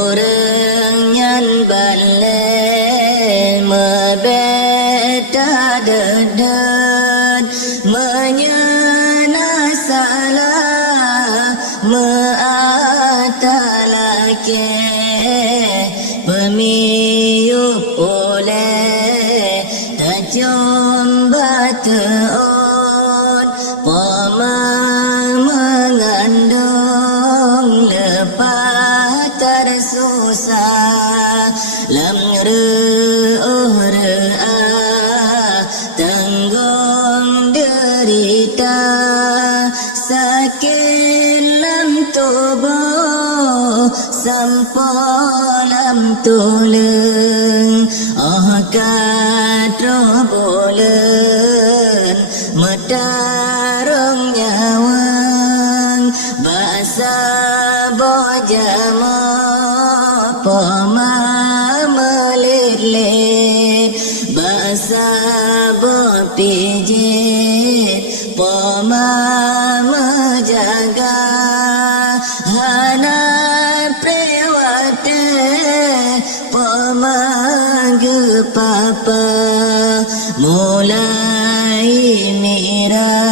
Orang nyan balai mebeta dedan menyana salah meatalake pemiyup oleh tajam batuan pama mengandung lepas tersusah lam re'ah tanggung derita sakit lam tubuh sampai lam tulang kadro bulan metarung nyawang bahasa bojama poma melilit bahasa bopijit poma menjaga hana prewate poma gepapa mulai mira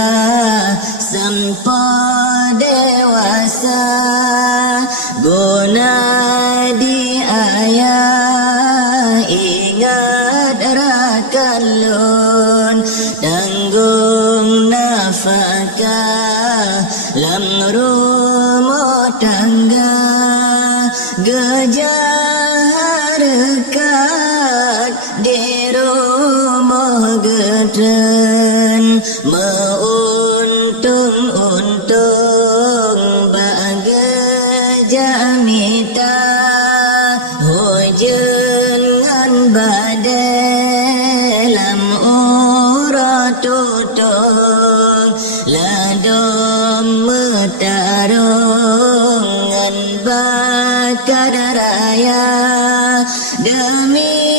sampai dewasa guna diayah ingat rakalun tanggung nafkah lam rumah tangga gejah rekat di rumah gedren meuntung-untung bagai jamita hujan ngan badai lam urat tutung ladom metarung ngan bakar raya demi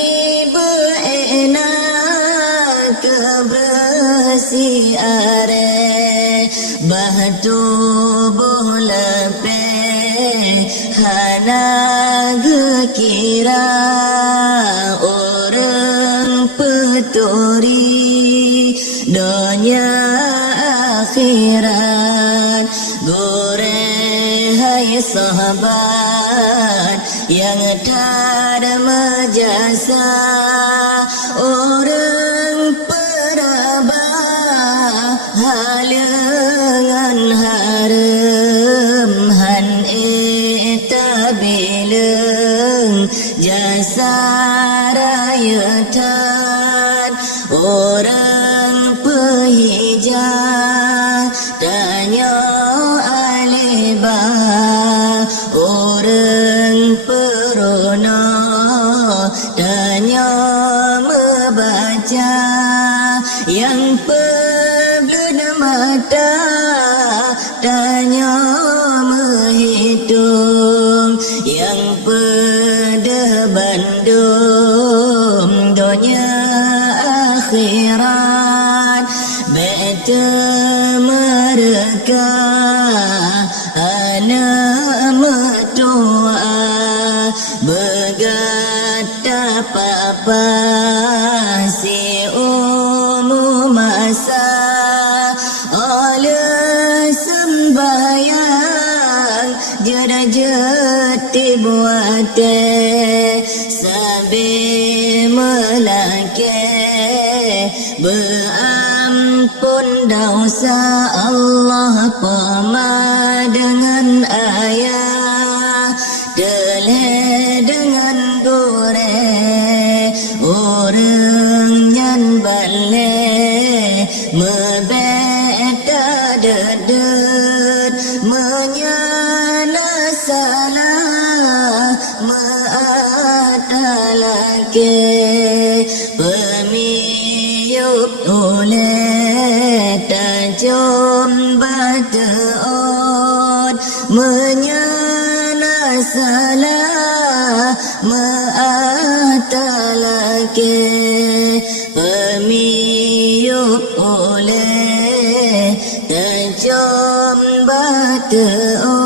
kebersih are batu bolepe hana gekira orang peturi dunia akhirat gore hai sahabat yang tak majasa orang halengan harem han etabileng jasa rayatan orang pehija tanya aliba orang perona tanya membaca yang mata tanya menghitung yang pada bandung dunia akhirat beta mereka anak mertua bergata papa si umum masa sembayang jada jeti buate sabi melake berampun dosa Allah pama dengan ayah teleh dengan gore orang yang balik mebeta dedet menyana salah maatalake pemiyup oleh tajam batuan menyana salah maatalake pemiyup oleh tajam batuan